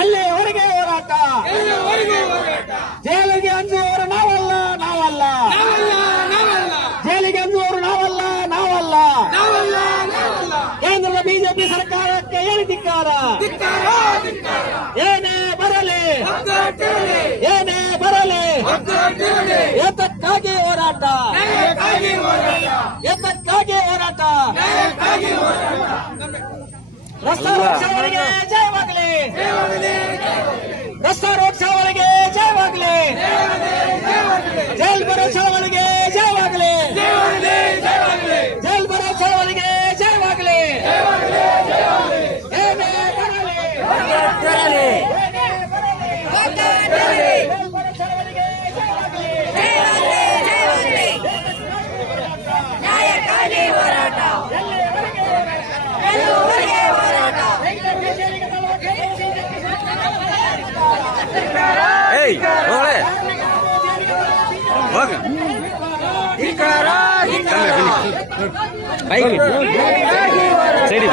ಎಲ್ಲಿವರೆಗೆ ಹೋರಾಟ? ಜೈಲಿಗೆ ಅಂಜುವವರು ನಾವಲ್ಲ, ನಾವಲ್ಲ. ಜೈಲಿಗೆ ಅಂಜುವವರು ನಾವಲ್ಲ, ನಾವಲ್ಲ. ಕೇಂದ್ರದ ಬಿಜೆಪಿ ಸರ್ಕಾರಕ್ಕೆ ಏನು ಧಿಕ್ಕಾರ? ಏನೇ ಬರಲಿ, ಏನೇ ಬರಲಿ, ಏತಕ್ಕಾಗಿ ಹೋರಾಟ, ಏತಕ್ಕಾಗಿ ಹೋರಾಟ. ರಸ್ತಾರೋಕ್ಷವರಿಗೆ ಜಯವಾಗಲಿ, ರಸ್ತಾರೋಕ್ಷವರಿಗೆ ಜಯವಾಗಲಿ, ಜೈಲ್ ಬರೋ ಚಳವಳಿಗೆ ಜಯವಾಗಲಿ, ಜೈಲ್ ಬರೋ ಚಳವಳಿಗೆ ಜಯವಾಗಲಿ. ಏನೇ ಬರಲಿ, ಸೈಡಿ